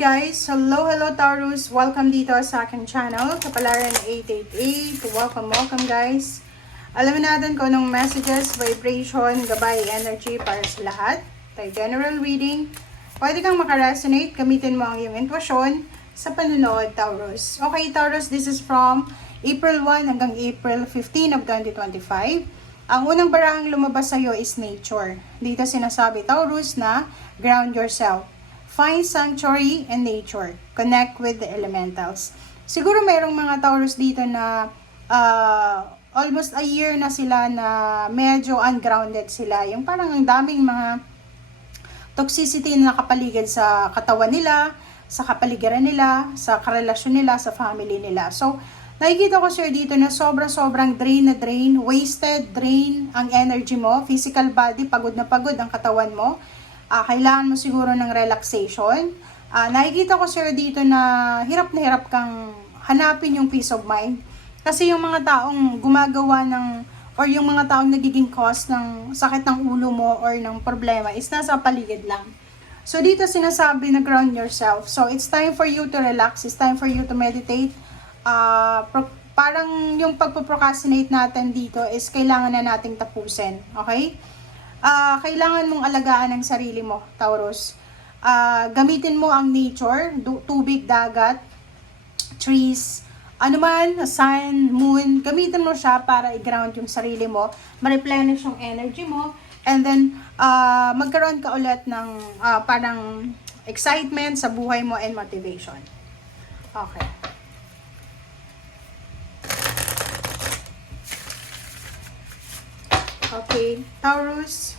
Guys, hello Taurus, welcome dito sa aking channel, Kapalaran 888. Welcome guys. Alamin natin kung anong messages, vibration, gabay, energy para sa lahat. Tayo general reading. Pwede kang makaresonate, gamitin mo ang iyong intuition sa panunood, Taurus. Okay Taurus, this is from April 1 hanggang April 15 of 2025. Ang unang barahang lumabas sa iyo is nature. Dito sinasabi Taurus na ground yourself. Find sanctuary in nature. Connect with the elementals. Siguro mayroong mga Taurus dito na almost a year na sila na medyo ungrounded sila. Yung parang ang daming mga toxicity na nakapaligid sa katawan nila, sa kapaligiran nila, sa karelasyon nila, sa family nila. So, nakikita ko sir dito na sobrang drain na drain, wasted, drain ang energy mo, physical body, pagod na pagod ang katawan mo. Kailangan mo siguro ng relaxation. Nakikita ko sir dito na hirap kang hanapin yung peace of mind. Kasi yung mga taong gumagawa ng, or yung mga taong nagiging cause ng sakit ng ulo mo or ng problema is nasa paligid lang. So dito sinasabi na ground yourself. So it's time for you to relax. It's time for you to meditate. Parang yung pagpo-procrastinate natin dito is kailangan na nating tapusin. Okay? Kailangan mong alagaan ang sarili mo, Taurus. Gamitin mo ang nature, tubig, dagat, trees, anuman, sun, moon, gamitin mo siya para i-ground yung sarili mo, ma-replenish yung energy mo, and then magkaroon ka ulit ng parang excitement sa buhay mo and motivation. Okay. Okay, Taurus.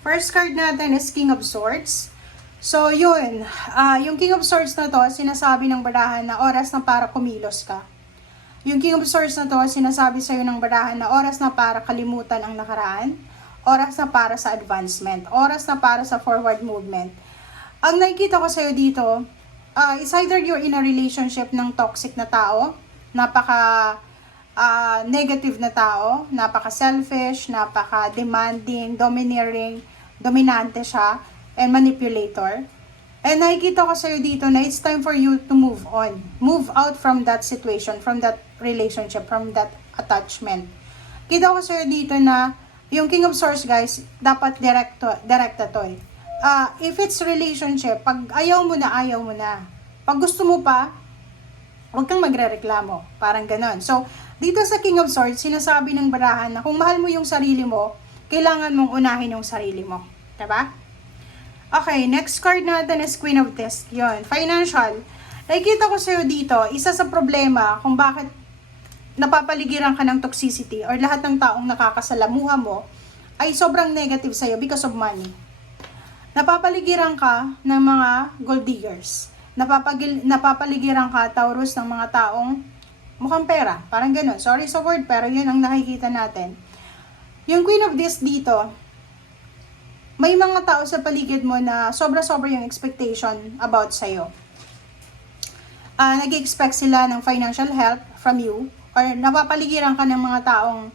First card natin is King of Swords. So, yun. Yung King of Swords na to, sinasabi ng barahan na oras na para kumilos ka. Yung King of Swords na to, sinasabi sa'yo ng barahan na oras na para kalimutan ang nakaraan, oras na para sa advancement, oras na para sa forward movement. Ang nakikita ko sa'yo dito, is either you're in a relationship ng toxic na tao, napaka-negative na tao, napaka-selfish, napaka-demanding, domineering, dominante siya, and manipulator. And nakikita ko sa'yo dito na it's time for you to move on. Move out from that situation, from that relationship, from that attachment. Kita ko sa'yo dito na yung King of Swords, guys, dapat direkta to eh. If it's relationship, pag ayaw mo na. Pag gusto mo pa, huwag kang magrereklamo. Parang ganon. So, dito sa King of Swords, sinasabi ng barahan na kung mahal mo yung sarili mo, kailangan mong unahin yung sarili mo. Diba? Okay, next card natin is Queen of Discs. Yun, financial. Nakikita ko sa'yo dito, isa sa problema kung bakit napapaligiran ka ng toxicity or lahat ng taong nakakasalamuha mo ay sobrang negative sa'yo because of money. Napapaligiran ka ng mga gold diggers. Napapaligiran ka, Taurus, ng mga taong mukhang pera. Parang ganun. Sorry sa word, pero yun ang nakikita natin. Yung Queen of Discs dito, may mga tao sa paligid mo na sobra-sobra yung expectation about sa'yo. Nag-expect sila ng financial help from you, or napapaligiran ka ng mga taong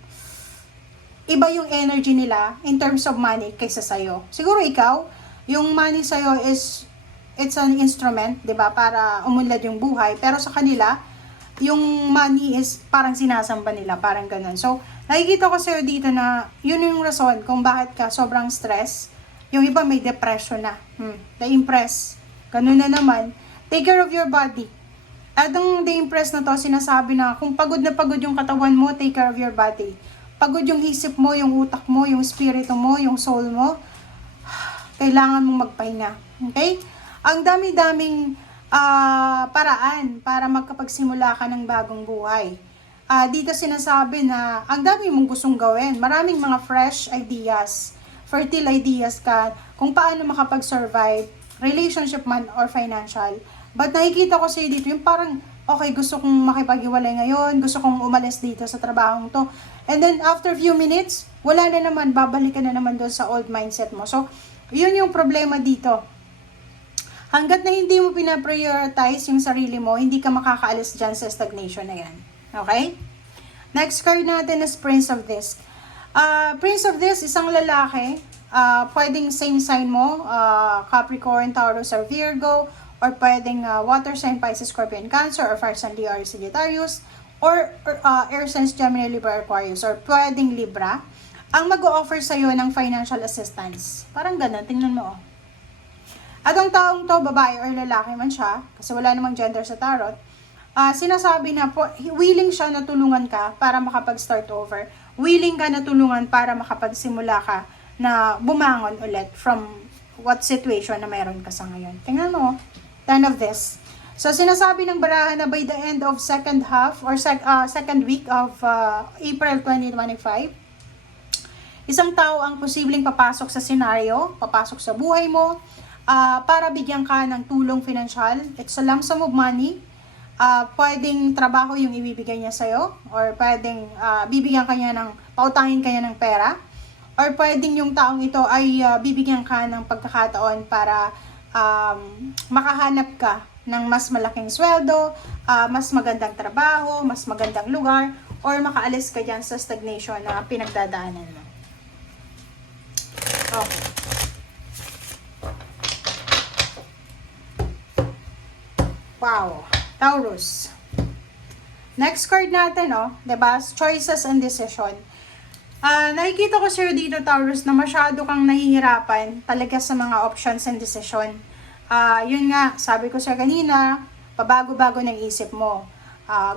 iba yung energy nila in terms of money kaysa sa'yo. Siguro ikaw, yung money sa'yo is, it's an instrument, di ba, para umunlad yung buhay. Pero sa kanila, yung money is parang sinasamba nila, parang ganun. So, nakikita ko sa'yo dito na yun yung rason kung bakit ka sobrang stress. Yung iba may depression na. Na-impress. Ganun na naman. Take care of your body. At ang na-impress na to, sinasabi na kung pagod na pagod yung katawan mo, take care of your body. Pagod yung isip mo, yung utak mo, yung spirito mo, yung soul mo, kailangan mong magpahinga. Okay? Ang dami-daming paraan para magkapagsimula ka ng bagong buhay. Dito sinasabi na ang dami mong gustong gawin. Maraming mga fresh ideas, fertile ideas ka kung paano makapag-survive, relationship man or financial. But nakikita ko sa'yo dito yung parang, okay, gusto kong makipag-iwalay ngayon, gusto kong umalis dito sa trabahong to. And then after few minutes, wala na naman, babalik ka na naman doon sa old mindset mo. So, yun yung problema dito. Hanggat na hindi mo pinaprioritize yung sarili mo, hindi ka makakaalis dyan sa stagnation na yan. Okay? Next card natin is Prince of this. Prince of this, isang lalaki. Pwedeng same sign mo, Capricorn, Taurus, or Virgo, or pwedeng water sign, Pisces, Scorpion, Cancer, or fire sign, Leo, or Sagittarius, or air signs, Gemini, Libra, Aquarius, or pwedeng Libra, ang mag-o-offer sa'yo ng financial assistance. Parang ganun, tingnan mo. At ang taong to, babae or lalaki man siya, kasi wala namang gender sa tarot, sinasabi na po, willing siya na tulungan ka para makapag-start over. Willing ka na tulungan para makapagsimula ka na bumangon ulit from what situation na meron ka sa ngayon. Tingnan mo, 10 of this. So, sinasabi ng barahan na by the end of second half or second week of April 2025, isang tao ang posibleng papasok sa senaryo, papasok sa buhay mo, para bigyan ka ng tulong financial. It's a lump sum of money. Pwedeng trabaho yung ibibigay niya sa'yo, or pwedeng bibigyan ka niya ng, pautangin ka niya ng pera, or pwedeng yung taong ito ay bibigyan ka ng pagkakataon para makahanap ka ng mas malaking sweldo, mas magandang trabaho, mas magandang lugar, or makaalis ka dyan sa stagnation na pinagdadaanan mo. Okay. Wow. Taurus. Next card natin, diba? Choices and decision. Nakikita ko sir dito, Taurus, na masyado kang nahihirapan talaga sa mga options and decision. Yun nga, sabi ko sa kanina, pabago-bago ng isip mo.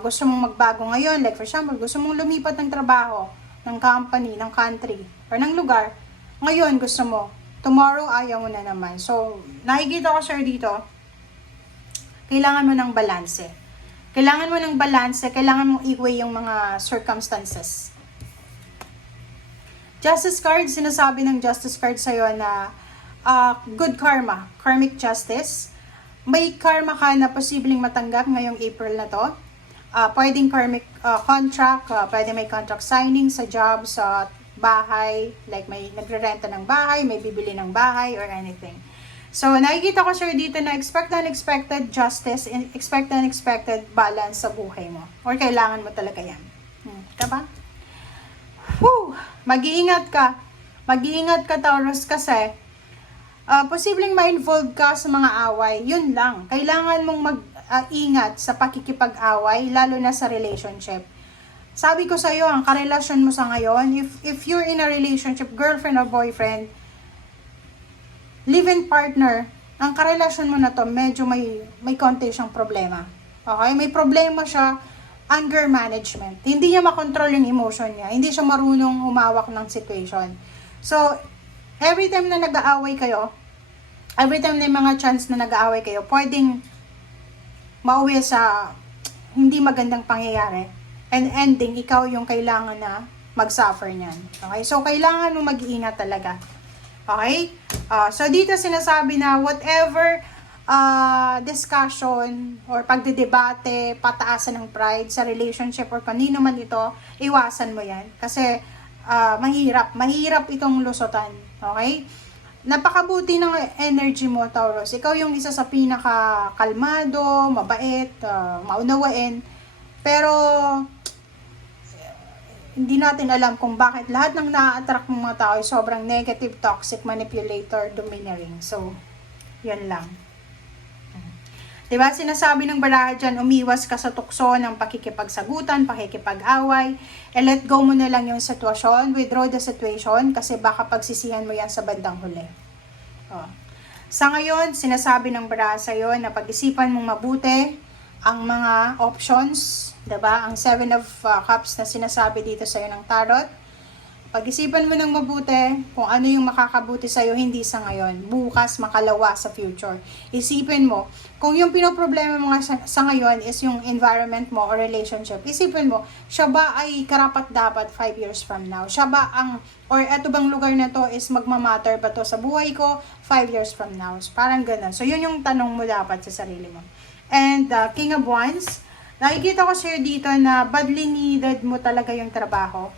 Gusto mong magbago ngayon, like for example, gusto mong lumipat ng trabaho, ng company, ng country, or ng lugar. Ngayon, gusto mo. Tomorrow, ayaw mo na naman. So, nakikita ko sir dito, kailangan mo ng balanse. Kailangan mo ng balanse, kailangan mong i-weigh yung mga circumstances. Justice card, sinasabi ng Justice card sa'yo na good karma, karmic justice. May karma ka na posibleng matanggap ngayong April na to. Pwedeng karmic contract, pwede may contract signing sa job, sa bahay, like may nagre-renta ng bahay, may bibili ng bahay, or anything. So, nakikita ko sir dito na expect unexpected justice, expect unexpected balance sa buhay mo. Or kailangan mo talaga yan. Diba? Whew! Mag-iingat ka. Mag-iingat ka, Taurus, kasi posibleng ma-involve ka sa mga away. Yun lang. Kailangan mong mag-ingat sa pakikipag-away, lalo na sa relationship. Sabi ko sa'yo, ang karelasyon mo sa ngayon, if you're in a relationship, girlfriend or boyfriend, live-in partner, ang karelasyon mo na to, medyo may konti siyang problema. Okay? May problema siya, anger management. Hindi niya makontrol yung emotion niya. Hindi siya marunong humawak ng situation. So, every time na nag-aaway kayo, every time na yung mga chance na nag-aaway kayo, pwedeng mauwi sa hindi magandang pangyayari. And ending, ikaw yung kailangan na mag-suffer niyan. Okay? So, kailangan mo mag-iingat talaga. Okay? So, dito sinasabi na whatever discussion or pagdedebate, pataasan ng pride sa relationship or kanino man ito, iwasan mo yan. Kasi mahirap itong lusutan. Okay? Napakabuti ng energy mo, Taurus. Ikaw yung isa sa pinaka-kalmado, mabait, maunawain. Pero hindi natin alam kung bakit lahat ng na-attract ng mga tao ay sobrang negative, toxic, manipulator, domineering. So, yun lang. Diba? Sinasabi ng baraha dyan, umiwas ka sa tukso ng pakikipagsagutan, pakikipag-away, let go mo na lang yung sitwasyon, withdraw the situation, kasi baka pagsisihan mo yan sa bandang huli. Sa ngayon, sinasabi ng baraha sa'yo na pag-isipan mong mabuti ang mga options, diba? Ang 7 of Cups na sinasabi dito sa'yo ng tarot. Pag-isipan mo ng mabuti kung ano yung makakabuti sa'yo, hindi sa ngayon. Bukas, makalawa sa future. Isipin mo, kung yung pinoproblema mo nga sa ngayon is yung environment mo or relationship, isipin mo, siya ba ay karapat-dapat 5 years from now? Siya ba or eto bang lugar na to is magmamatter ba to sa buhay ko 5 years from now? So, parang ganun. So, yun yung tanong mo dapat sa sarili mo. And King of Wands, nakikita ko sa'yo dito na badly needed mo talaga yung trabaho.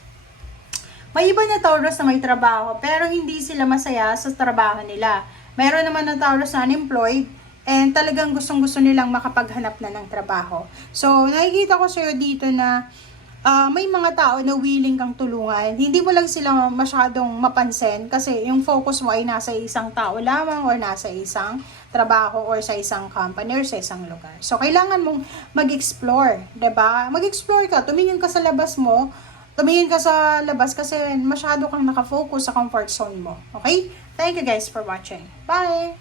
May iba na Taurus na may trabaho, pero hindi sila masaya sa trabaho nila. Meron naman na Taurus na unemployed, and talagang gustong-gusto nilang makapaghanap na ng trabaho. So, nakikita ko sa'yo dito na may mga tao na willing kang tulungan. Hindi mo lang sila masyadong mapansin kasi yung focus mo ay nasa isang tao lamang or nasa isang trabaho or sa isang company or sa isang lugar. So, kailangan mong mag-explore, 'di ba? Mag-explore ka, tumingin ka sa labas mo, tumingin ka sa labas kasi masyado kang nakafocus sa comfort zone mo. Okay? Thank you guys for watching. Bye!